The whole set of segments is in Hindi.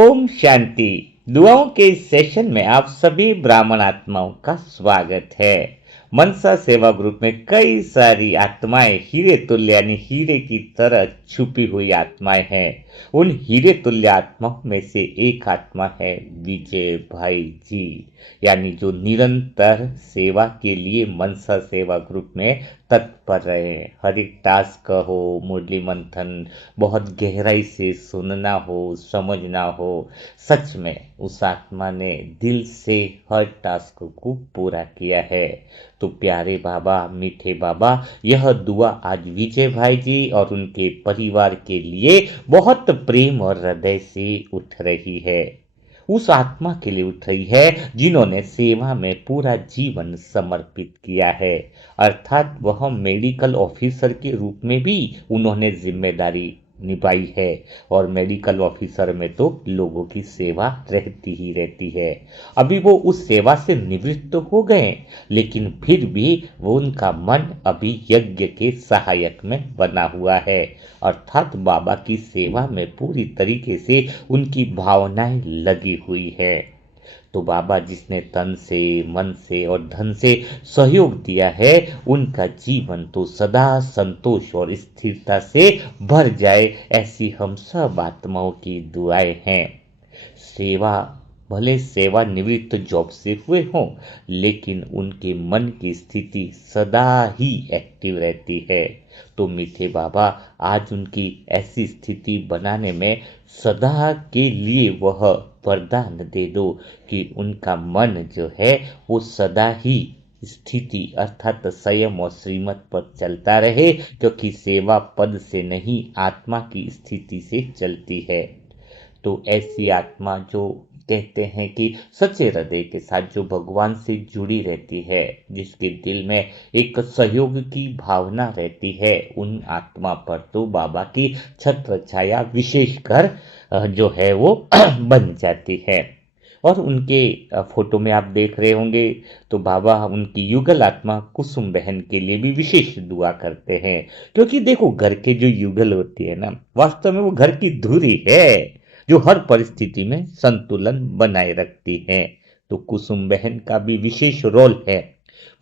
ओम शांति। दुआओं के इस सेशन में आप सभी ब्राह्मण आत्माओं का स्वागत है। मनसा सेवा ग्रुप में कई सारी आत्माएं हीरे तुल्य यानी हीरे की तरह छुपी हुई आत्माएं हैं। उन हीरे तुल्य आत्माओं में से एक आत्मा है विजय भाई जी, यानी जो निरंतर सेवा के लिए मनसा सेवा ग्रुप में तत्पर रहे। हर एक टास्क हो, मुरली मंथन बहुत गहराई से सुनना हो, समझना हो, सच में उस आत्मा ने दिल से हर टास्क को पूरा किया है। तो प्यारे बाबा, मीठे बाबा, यह दुआ आज विजय भाई जी और उनके परिवार के लिए बहुत प्रेम और हृदय से उठ रही है। उस आत्मा के लिए उठ रही है जिन्होंने सेवा में पूरा जीवन समर्पित किया है। अर्थात वह मेडिकल ऑफिसर के रूप में भी उन्होंने जिम्मेदारी निभाई है। और मेडिकल ऑफिसर में तो लोगों की सेवा रहती ही रहती है। अभी वो उस सेवा से निवृत्त तो हो गए, लेकिन फिर भी वो उनका मन अभी यज्ञ के सहायक में बना हुआ है। अर्थात बाबा की सेवा में पूरी तरीके से उनकी भावनाएं लगी हुई है। तो बाबा जिसने तन से, मन से और धन से सहयोग दिया है, उनका जीवन तो सदा संतोष और स्थिरता से भर जाए, ऐसी हम सब आत्माओं की दुआएं हैं। सेवा भले सेवानिवृत्त जॉब से हुए हों, लेकिन उनके मन की स्थिति सदा ही एक्टिव रहती है। तो मीठे बाबा, आज उनकी ऐसी स्थिति बनाने में सदा के लिए वह वरदान दे दो कि उनका मन जो है वो सदा ही स्थिति अर्थात संयम और श्रीमत पर चलता रहे, क्योंकि सेवा पद से नहीं आत्मा की स्थिति से चलती है। तो ऐसी आत्मा जो कहते हैं कि सच्चे हृदय के साथ जो भगवान से जुड़ी रहती है, जिसके दिल में एक सहयोग की भावना रहती है, उन आत्मा पर तो बाबा की छत्र छाया विशेषकर जो है वो बन जाती है। और उनके फोटो में आप देख रहे होंगे तो बाबा उनकी युगल आत्मा कुसुम बहन के लिए भी विशेष दुआ करते हैं। क्योंकि देखो, घर के जो युगल होती है ना, वास्तव में वो घर की धुरी है जो हर परिस्थिति में संतुलन बनाए रखती है। तो कुसुम बहन का भी विशेष रोल है।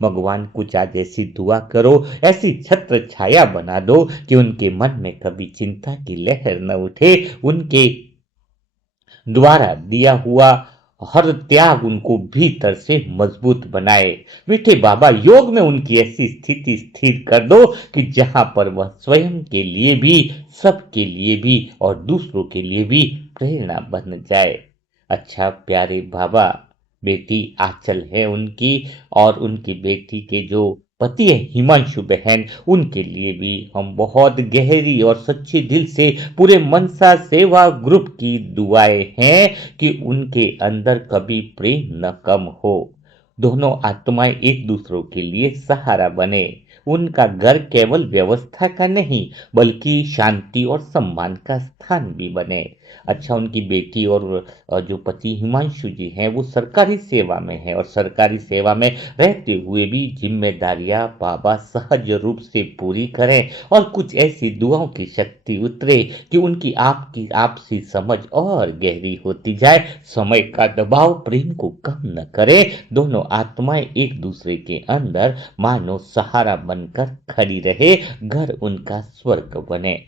भगवान कुछ आज ऐसी दुआ करो, ऐसी छत्र छाया बना दो कि उनके मन में कभी चिंता की लहर न उठे। उनके द्वारा दिया हुआ हर त्याग उनको भीतर से मजबूत बनाए। मीठे बाबा, योग में उनकी ऐसी स्थिति स्थिर कर दो कि जहां पर वह स्वयं के लिए भी, सबके लिए भी और दूसरों के लिए भी प्रेरणा बन जाए। अच्छा प्यारे बाबा, बेटी आंचल है उनकी, और उनकी बेटी के जो पति है हिमांशु बहन, उनके लिए भी हम बहुत गहरी और सच्चे दिल से पूरे मनसा सेवा ग्रुप की दुआएं हैं कि उनके अंदर कभी प्रेम न कम हो। दोनों आत्माएं एक दूसरों के लिए सहारा बने। उनका घर केवल व्यवस्था का नहीं, बल्कि शांति और सम्मान का स्थान भी बने। अच्छा, उनकी बेटी और जो पति हिमांशु जी हैं वो सरकारी सेवा में है, और सरकारी सेवा में रहते हुए भी जिम्मेदारियां बाबा सहज रूप से पूरी करें, और कुछ ऐसी दुआओं की शक्ति उतरे कि उनकी आपकी आपसी समझ और गहरी होती जाए। समय का दबाव प्रेम को कम न करे। दोनों आत्माएं एक दूसरे के अंदर मानो सहारा बनकर खड़ी रहे, घर उनका स्वर्ग बने।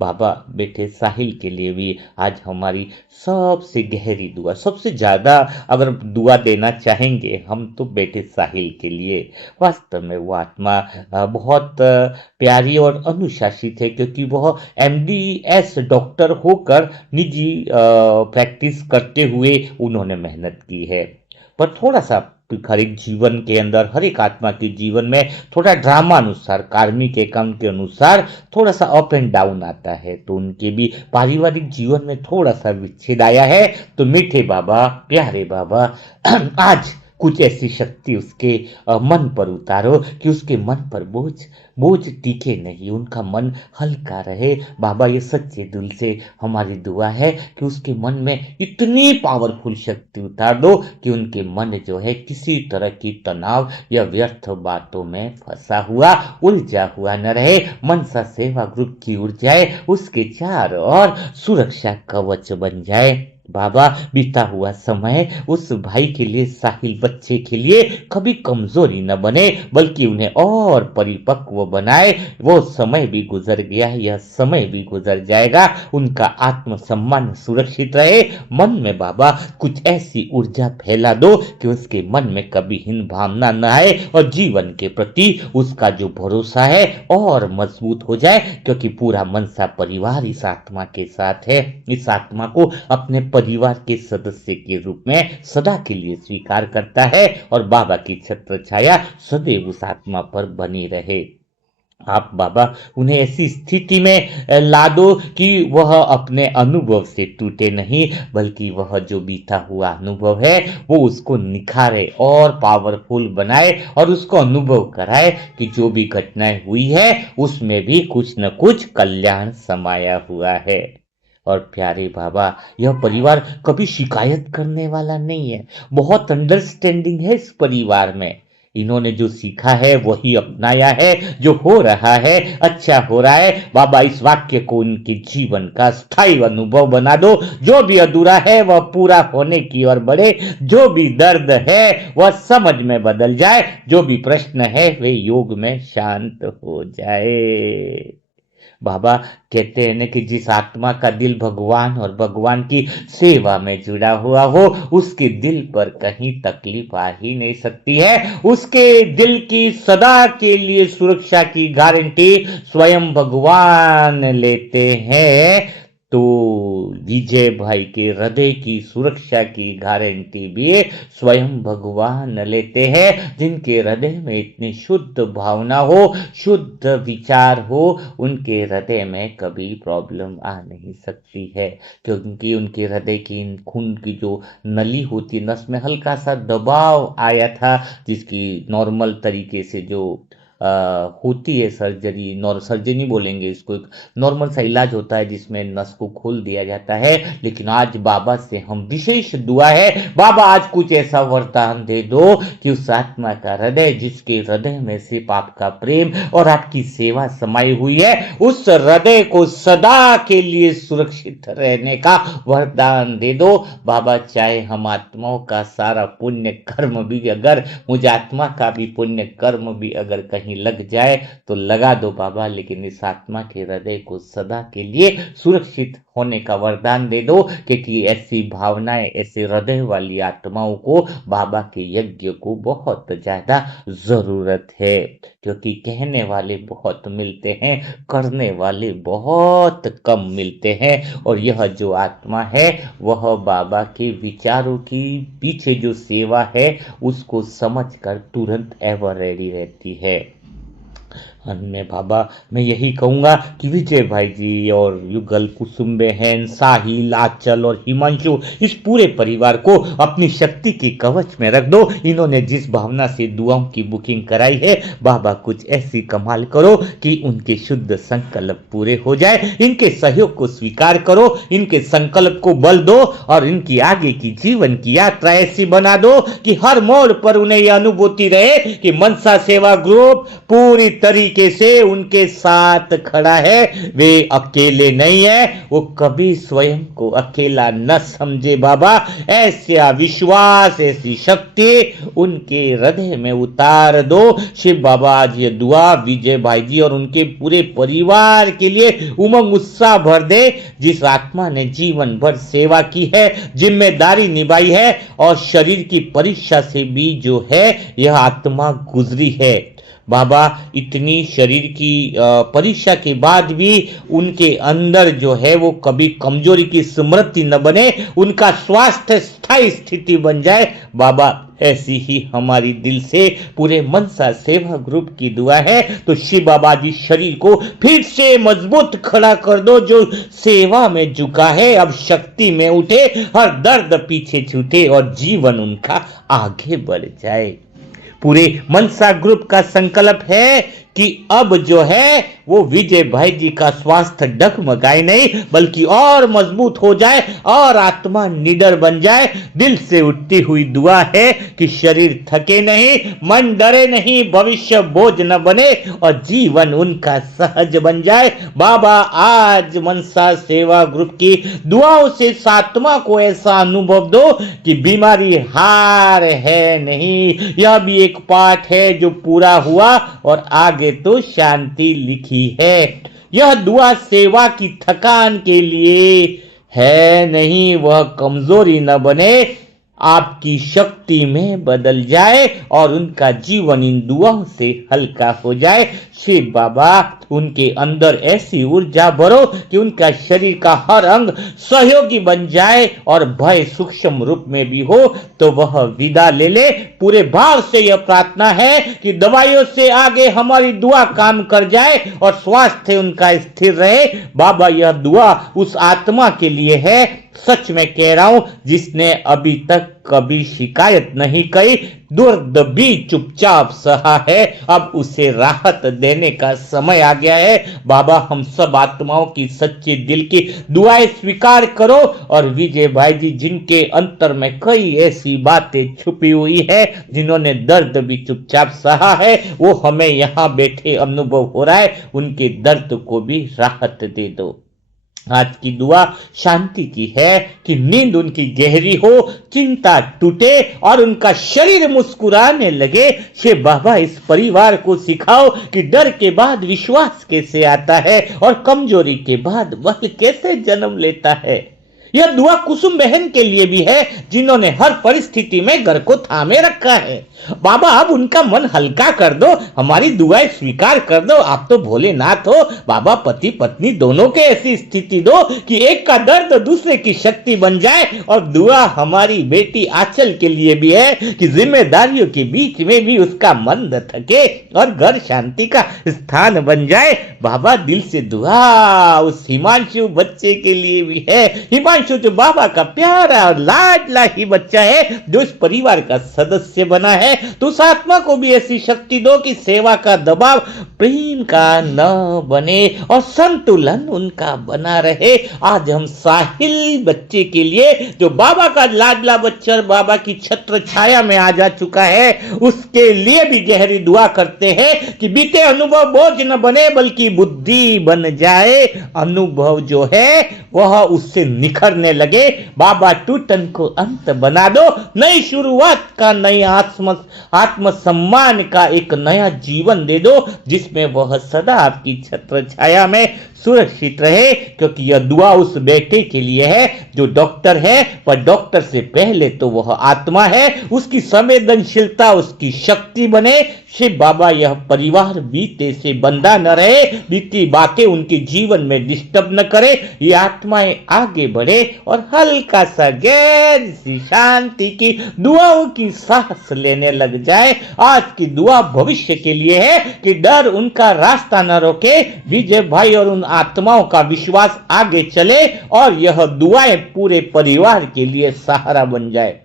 बाबा बेटे साहिल के लिए भी आज हमारी सबसे गहरी दुआ, सबसे ज्यादा अगर दुआ देना चाहेंगे हम तो बेटे साहिल के लिए। वास्तव में वो आत्मा बहुत प्यारी और अनुशासित है, क्योंकि वह एमडीएस डॉक्टर होकर निजी प्रैक्टिस करते हुए उन्होंने मेहनत की है। पर थोड़ा सा हर एक जीवन के अंदर, हर एक आत्मा के जीवन में थोड़ा ड्रामा अनुसार, कार्मिक एकम के अनुसार थोड़ा सा अप एंड डाउन आता है। तो उनके भी पारिवारिक जीवन में थोड़ा सा विच्छेद आया है। तो मीठे बाबा, प्यारे बाबा, आज कुछ ऐसी शक्ति उसके मन पर उतारो कि उसके मन पर बोझ बोझ टिके नहीं, उनका मन हल्का रहे। बाबा, ये सच्चे दिल से हमारी दुआ है कि उसके मन में इतनी पावरफुल शक्ति उतार दो कि उनके मन जो है किसी तरह की तनाव या व्यर्थ बातों में फंसा हुआ, उलझा हुआ न रहे। मनसा सेवा ग्रुप की ऊर्जाएं उसके चारों ओर सुरक्षा कवच बन जाए। बाबा बीता हुआ समय उस भाई के लिए, साहिल बच्चे के लिए कभी कमजोरी न बने, बल्कि उन्हें और परिपक्व बनाए। वो समय भी गुजर गया, यह समय भी गुजर जाएगा, उनका आत्मसम्मान सुरक्षित रहे। मन में बाबा कुछ ऐसी ऊर्जा फैला दो कि उसके मन में कभी हीन भावना न आए और जीवन के प्रति उसका जो भरोसा है और मजबूत हो जाए, क्योंकि पूरा मनसा परिवार इस आत्मा के साथ है। इस आत्मा को अपने परिवार के सदस्य के रूप में सदा के लिए स्वीकार करता है और बाबा की छत्र छाया सदैव उस आत्मा पर बनी रहे। आप बाबा उन्हें ऐसी स्थिति में ला दो कि वह अपने अनुभव से टूटे नहीं, बल्कि वह जो बीता हुआ अनुभव है वो उसको निखारे और पावरफुल बनाए और उसको अनुभव कराए कि जो भी घटनाएं हुई है उसमें भी कुछ न कुछ कल्याण समाया हुआ है। और प्यारे बाबा, यह परिवार कभी शिकायत करने वाला नहीं है, बहुत अंडरस्टैंडिंग है इस परिवार में। इन्होंने जो सीखा है वही अपनाया है, जो हो रहा है अच्छा हो रहा है। बाबा इस वाक्य को उनके जीवन का स्थायी अनुभव बना दो। जो भी अधूरा है वह पूरा होने की ओर बढ़े, जो भी दर्द है वह समझ में बदल जाए, जो भी प्रश्न है वे योग में शांत हो जाए। बाबा कहते हैं ना कि जिस आत्मा का दिल भगवान और भगवान की सेवा में जुड़ा हुआ हो, उसके दिल पर कहीं तकलीफ आ ही नहीं सकती है। उसके दिल की सदा के लिए सुरक्षा की गारंटी स्वयं भगवान लेते हैं। तो विजय भाई के हृदय की सुरक्षा की गारंटी भी स्वयं भगवान लेते हैं। जिनके हृदय में इतनी शुद्ध भावना हो, शुद्ध विचार हो, उनके हृदय में कभी प्रॉब्लम आ नहीं सकती है, क्योंकि उनके हृदय की खून की जो नली होती है, नस में हल्का सा दबाव आया था, जिसकी नॉर्मल तरीके से जो होती है सर्जरी, सर्जरी नहीं बोलेंगे इसको, एक नॉर्मल सा इलाज होता है जिसमें नस को खोल दिया जाता है। लेकिन आज बाबा से हम विशेष दुआ है, बाबा आज कुछ ऐसा वरदान दे दो कि उस आत्मा का हृदय, जिसके हृदय में सिर्फ आपका प्रेम और आपकी सेवा समाई हुई है, उस हृदय को सदा के लिए सुरक्षित रहने का वरदान दे दो। बाबा चाहे हम आत्माओं का सारा पुण्य कर्म भी, अगर मुझे आत्मा का भी पुण्य कर्म भी अगर कहीं लग जाए तो लगा दो बाबा, लेकिन इस आत्मा के हृदय को सदा के लिए सुरक्षित होने का वरदान दे दो, क्योंकि ऐसी भावनाएं, ऐसे हृदय वाली आत्माओं को बाबा के यज्ञ को बहुत ज्यादा जरूरत है। क्योंकि कहने वाले बहुत मिलते हैं, करने वाले बहुत कम मिलते हैं। और यह जो आत्मा है वह बाबा के विचारों की पीछे जो सेवा है उसको समझकर तुरंत एवर रेडी रहती है। में बाबा मैं यही कहूंगा कि विजय भाई जी और युगल, कुसुम बहन, साहिल, आंचल और हिमांशु, इस पूरे परिवार को अपनी शक्ति के कवच में रख दो। इन्होंने जिस भावना से दुआओं की बुकिंग कराई है, बाबा कुछ ऐसी कमाल करो कि उनके शुद्ध संकल्प पूरे हो जाए। इनके सहयोग को स्वीकार करो, इनके संकल्प को बल दो और इनकी आगे की जीवन की यात्रा ऐसी बना दो कि हर मोड़ पर उन्हें यह अनुभूति रहे कि मनसा सेवा ग्रुप पूरी तरीके से उनके साथ खड़ा है। वे अकेले नहीं है, वो कभी स्वयं को अकेला न समझे। बाबा ऐसा विश्वास, ऐसी शक्ति उनके हृदय में उतार दो। शिव बाबा आज ये दुआ विजय भाई जी और उनके पूरे परिवार के लिए उमंग उत्साह भर दे। जिस आत्मा ने जीवन भर सेवा की है, जिम्मेदारी निभाई है और शरीर की परीक्षा से भी जो है यह आत्मा गुजरी है, बाबा इतनी शरीर की परीक्षा के बाद भी उनके अंदर जो है वो कभी कमजोरी की स्मृति न बने, उनका स्वास्थ्य स्थायी स्थिति बन जाए। बाबा ऐसी ही हमारी दिल से पूरे मनसा सेवा ग्रुप की दुआ है। तो शिव बाबा जी शरीर को फिर से मजबूत खड़ा कर दो। जो सेवा में झुका है अब शक्ति में उठे, हर दर्द पीछे छूटे और जीवन उनका आगे बढ़ जाए। पूरे मनसा ग्रुप का संकल्प है कि अब जो है वो विजय भाई जी का स्वास्थ्य डगमगाए नहीं, बल्कि और मजबूत हो जाए और आत्मा निडर बन जाए। दिल से उठती हुई दुआ है कि शरीर थके नहीं, मन डरे नहीं, भविष्य बोझ न बने और जीवन उनका सहज बन जाए। बाबा आज मनसा सेवा ग्रुप की दुआओं से इस आत्मा को ऐसा अनुभव दो कि बीमारी हार है नहीं, यह भी एक पाठ है जो पूरा हुआ और आगे तो शांति लिखी है। यह दुआ सेवा की थकान के लिए है नहीं, वह कमजोरी न बने, आपकी शक्ति में बदल जाए और उनका जीवन इन दुआओं से हल्का हो जाए। शिव बाबा उनके अंदर ऐसी ऊर्जा भरो कि उनका शरीर का हर अंग सहयोगी बन जाए और भय सूक्ष्म रूप में भी हो तो वह विदा ले ले। पूरे भाव से यह प्रार्थना है कि दवाइयों से आगे हमारी दुआ काम कर जाए और स्वास्थ्य उनका स्थिर रहे। बाबा यह दुआ उस आत्मा के लिए है, सच में कह रहा हूं, जिसने अभी तक कभी शिकायत नहीं कही, दर्द भी चुपचाप सहा है, अब उसे राहत देने का समय आ गया है। बाबा हम सब आत्माओं की सच्चे दिल की दुआएं स्वीकार करो और विजय भाई जी जिनके अंतर में कई ऐसी बातें छुपी हुई है, जिन्होंने दर्द भी चुपचाप सहा है, वो हमें यहाँ बैठे अनुभव हो रहा है, उनके दर्द को भी राहत दे दो। आज की दुआ शांति की है कि नींद उनकी गहरी हो, चिंता टूटे और उनका शरीर मुस्कुराने लगे। शिव बाबा इस परिवार को सिखाओ कि डर के बाद विश्वास कैसे आता है और कमजोरी के बाद बल कैसे जन्म लेता है। यह दुआ कुसुम बहन के लिए भी है, जिन्होंने हर परिस्थिति में घर को थामे रखा है। बाबा अब उनका मन हल्का कर दो, हमारी दुआएं स्वीकार कर दो। आप तो भोलेनाथ हो। बाबा पति पत्नी दोनों के ऐसी स्थिति दो कि एक का दर्द दूसरे की शक्ति बन जाए। और दुआ हमारी बेटी आंचल के लिए भी है कि जिम्मेदारियों के बीच में भी उसका मन न थके और घर शांति का स्थान बन जाए। बाबा दिल से दुआ उस हिमांशु बच्चे के लिए भी है। हिमांशु जो बाबा का प्यारा और लाडला ही बच्चा है, जो इस परिवार का सदस्य बना है, तो उस आत्मा को भी ऐसी शक्ति दो कि सेवा का दबाव प्रेम का न बने और संतुलन उनका बना रहे। आज हम साहिल बच्चे के लिए, जो बाबा का लाडला बच्चा बाबा की छत्र छाया में आ जा चुका है, उसके लिए भी गहरी दुआ करते हैं कि बीते अनुभव बोझ न बने बल्कि बुद्धि बन जाए। अनुभव जो है वह उससे निखरने लगे। बाबा टूटन को अंत बना दो, नई शुरुआत का, नई आत्मसम्मान का एक नया जीवन दे दो, जिसमें वह सदा आपकी छत्र छाया में सुरक्षित रहे। क्योंकि यह दुआ उस बेटे के लिए है जो डॉक्टर है, पर डॉक्टर से पहले तो वह आत्मा है। उसकी संवेदनशीलता उसकी शक्ति बने। शिव बाबा यह परिवार बीते से बंधा न रहे, बीती बातें उनके जीवन में डिस्टर्ब न करे। ये आत्माएं आगे बढ़े और हल्का सा गैर सी शांति की दुआओं की सांस लेने लग जाए। आज की दुआ भविष्य के लिए है कि डर उनका रास्ता न रोके, विजय भाई और उन आत्माओं का विश्वास आगे चले और यह दुआएं पूरे परिवार के लिए सहारा बन जाए।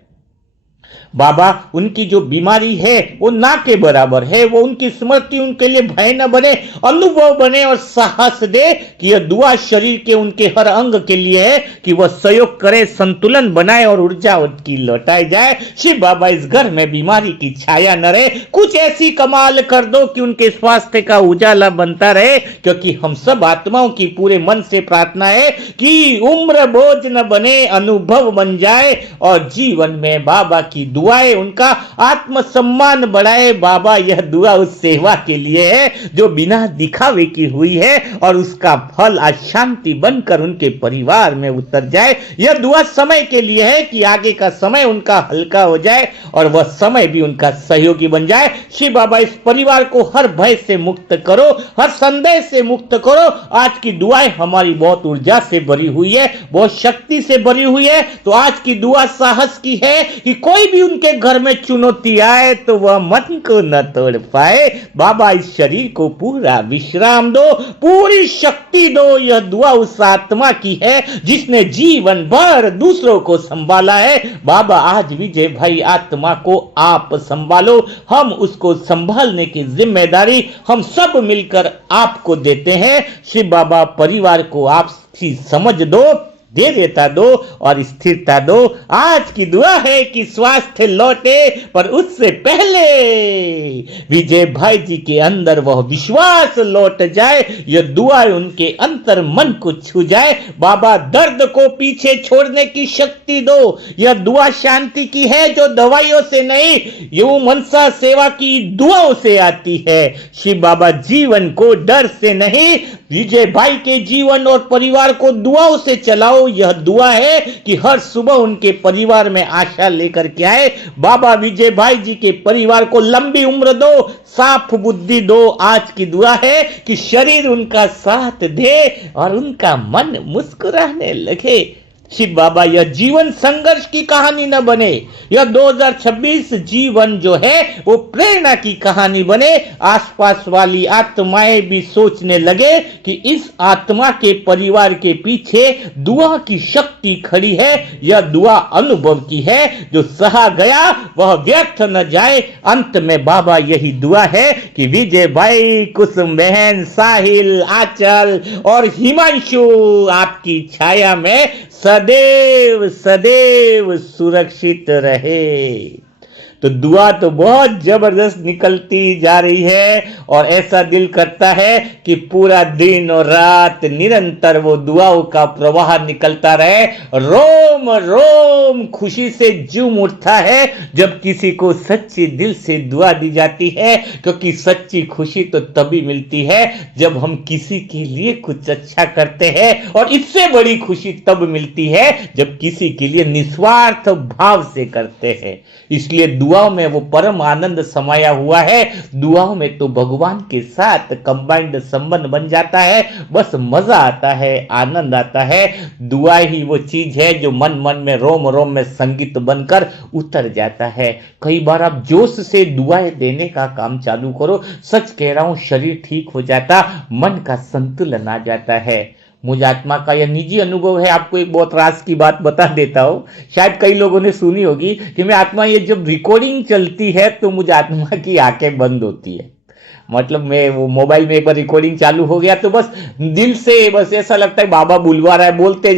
बाबा उनकी जो बीमारी है वो ना के बराबर है, वो उनकी स्मृति उनके लिए भय न बने, अनुभव बने और साहस दे कि यह दुआ शरीर के उनके हर अंग के लिए है कि वह सहयोग करे, संतुलन बनाए और ऊर्जा उनकी लौटाई जाए। शिव बाबा इस घर में बीमारी की छाया न रहे, कुछ ऐसी कमाल कर दो कि उनके स्वास्थ्य का उजाला बनता रहे। क्योंकि हम सब आत्माओं की पूरे मन से प्रार्थना है कि उम्र बोझ न बने, अनुभव बन जाए और जीवन में बाबा की दुआएं उनका आत्मसम्मान बढ़ाए। बाबा यह दुआ उस सेवा के लिए है जो बिना दिखावे की हुई है और उसका फल आज शांति बनकर उनके परिवार में उतर जाए। यह दुआ समय के लिए है कि आगे का समय उनका हल्का हो जाए और वह समय भी उनका सहयोगी बन जाए। शिव बाबा इस परिवार को हर भय से मुक्त करो, हर संदेह से मुक्त करो। आज की दुआएं हमारी बहुत ऊर्जा से भरी हुई है, बहुत शक्ति से भरी हुई है। तो आज की दुआ साहस की है कि कोई भी उनके घर में चुनौती आए तो वह मन को न तोड़ पाए। बाबा इस शरीर को पूरा विश्राम दो, पूरी शक्ति दो। यह दुआ उस आत्मा की है जिसने जीवन भर दूसरों को संभाला है। बाबा आज विजय भाई आत्मा को आप संभालो, हम उसको संभालने की जिम्मेदारी हम सब मिलकर आपको देते हैं। शिव बाबा परिवार को आपसी समझ दो, धैर्यता दो और स्थिरता दो। आज की दुआ है कि स्वास्थ्य लौटे, पर उससे पहले विजय भाई जी के अंदर वह विश्वास लौट जाए। यह दुआ उनके अंतर मन को छू जाए। बाबा दर्द को पीछे छोड़ने की शक्ति दो। यह दुआ शांति की है जो दवाइयों से नहीं, ये मनसा सेवा की दुआओं से आती है। शिव बाबा जीवन को डर से नहीं, विजय भाई के जीवन और परिवार को दुआओं से चलाओ। यह दुआ है कि हर सुबह उनके परिवार में आशा लेकर के आए। बाबा विजय भाई जी के परिवार को लंबी उम्र दो, साफ बुद्धि दो। आज की दुआ है कि शरीर उनका साथ दे और उनका मन मुस्कुराने लगे। शिव बाबा यह जीवन संघर्ष की कहानी न बने, यह 2026 जीवन जो है वो प्रेरणा की कहानी बने। आसपास वाली आत्माएं भी सोचने लगे कि इस आत्मा के परिवार के पीछे दुआ की शक्ति खड़ी है। यह दुआ अनुभव की है, जो सहा गया वह व्यर्थ न जाए। अंत में बाबा यही दुआ है कि विजय भाई, कुसुम बहन, साहिल, आंचल और हिमांशु आपकी छाया में सदैव सदैव सुरक्षित रहे। तो दुआ तो बहुत जबरदस्त निकलती जा रही है और ऐसा दिल करता है कि पूरा दिन और रात निरंतर वो दुआओं का प्रवाह निकलता रहे। रोम रोम खुशी से झूम उठता है जब किसी को सच्ची दिल से दुआ दी जाती है, क्योंकि सच्ची खुशी तो तभी मिलती है जब हम किसी के लिए कुछ अच्छा करते हैं, और इससे बड़ी खुशी तब मिलती है जब किसी के लिए निस्वार्थ भाव से करते हैं। इसलिए दुआओं में वो परम आनंद समाया हुआ है। दुआओं में तो भगवान के साथ कंबाइंड संबंध बन जाता है। बस मजा आता है, आनंद आता है। दुआ ही वो चीज है जो मन मन में, रोम रोम में संगीत बनकर उतर जाता है। कई बार आप जोश से दुआएं देने का काम चालू करो, सच कह रहा हूं, शरीर ठीक हो जाता, मन का संतुलन आ जाता है। मुझ आत्मा का यह निजी अनुभव है। आपको एक बहुत राज की बात बता देता हूँ, शायद कई लोगों ने सुनी होगी कि मैं आत्मा, ये जब रिकॉर्डिंग चलती है तो मुझ आत्मा की आंखें बंद होती है। मतलब मैं वो मोबाइल में एक बार रिकॉर्डिंग चालू हो गया तो बस दिल से बस ऐसा लगता है बाबा बुलवा रहा है, बोलते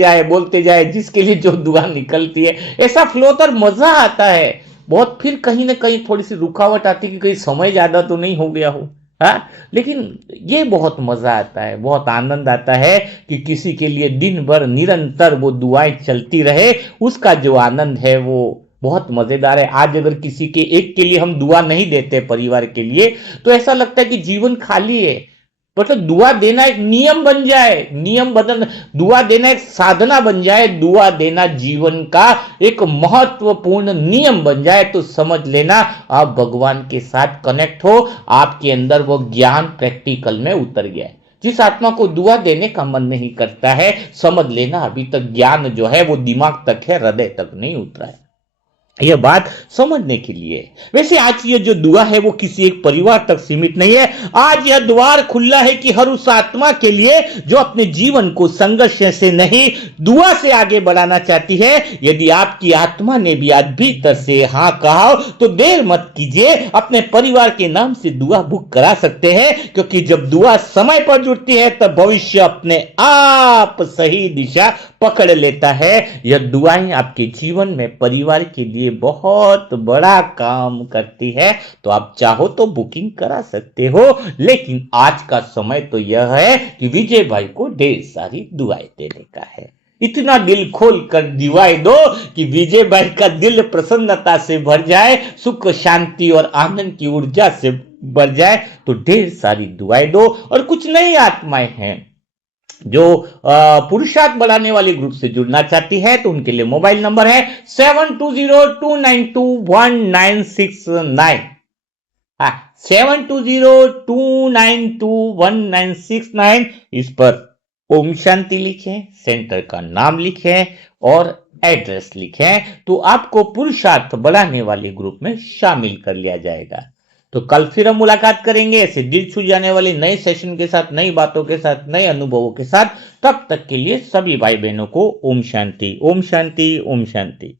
जाए, जिसके लिए जो दुआ निकलती है, ऐसा फ्लो तर मजा आता है बहुत। फिर कहीं ना कहीं थोड़ी सी रुकावट आती है कि कहीं समय ज्यादा तो नहीं हो गया हो, हाँ, लेकिन ये बहुत मजा आता है, बहुत आनंद आता है कि किसी के लिए दिन भर निरंतर वो दुआएं चलती रहे। उसका जो आनंद है वो बहुत मजेदार है। आज अगर किसी के एक के लिए हम दुआ नहीं देते परिवार के लिए, तो ऐसा लगता है कि जीवन खाली है। मतलब दुआ देना एक नियम बन जाए, नियम बदल, दुआ देना एक साधना बन जाए, दुआ देना जीवन का एक महत्वपूर्ण नियम बन जाए, तो समझ लेना आप भगवान के साथ कनेक्ट हो, आपके अंदर वो ज्ञान प्रैक्टिकल में उतर गया है। जिस आत्मा को दुआ देने का मन नहीं करता है, समझ लेना अभी तक ज्ञान जो है वो दिमाग तक है, हृदय तक नहीं उतरा है। यह बात समझने के लिए। वैसे आज ये जो दुआ है वो किसी एक परिवार तक सीमित नहीं है। आज यह द्वार खुला है कि हर उस आत्मा के लिए जो अपने जीवन को संघर्ष से नहीं, दुआ से आगे बढ़ाना चाहती है। यदि आपकी आत्मा ने भी आज भीतर से हाँ कहा तो देर मत कीजिए, अपने परिवार के नाम से दुआ बुक करा सकते हैं, क्योंकि जब दुआ समय पर जुड़ती है तब भविष्य अपने आप सही दिशा पकड़ लेता है। यह दुआएं आपके जीवन में परिवार के लिए बहुत बड़ा काम करती है। तो आप चाहो तो बुकिंग करा सकते हो, लेकिन आज का समय तो यह है कि विजय भाई को ढेर सारी दुआएं देने का है। इतना दिल खोल कर दुआएं दो कि विजय भाई का दिल प्रसन्नता से भर जाए, सुख शांति और आनंद की ऊर्जा से भर जाए। तो ढेर सारी दुआएं दो। और कुछ नई आत्माएं हैं जो पुरुषार्थ बढ़ाने वाले ग्रुप से जुड़ना चाहती है, तो उनके लिए मोबाइल नंबर है 7202921969। 7202921969। इस पर ओम शांति लिखें, सेंटर का नाम लिखें और एड्रेस लिखें तो आपको पुरुषार्थ बढ़ाने वाले ग्रुप में शामिल कर लिया जाएगा। तो कल फिर हम मुलाकात करेंगे ऐसे दिल छू जाने वाले नए सेशन के साथ, नई बातों के साथ, नए अनुभवों के साथ। तब तक के लिए सभी भाई बहनों को ओम शांति, ओम शांति, ओम शांति।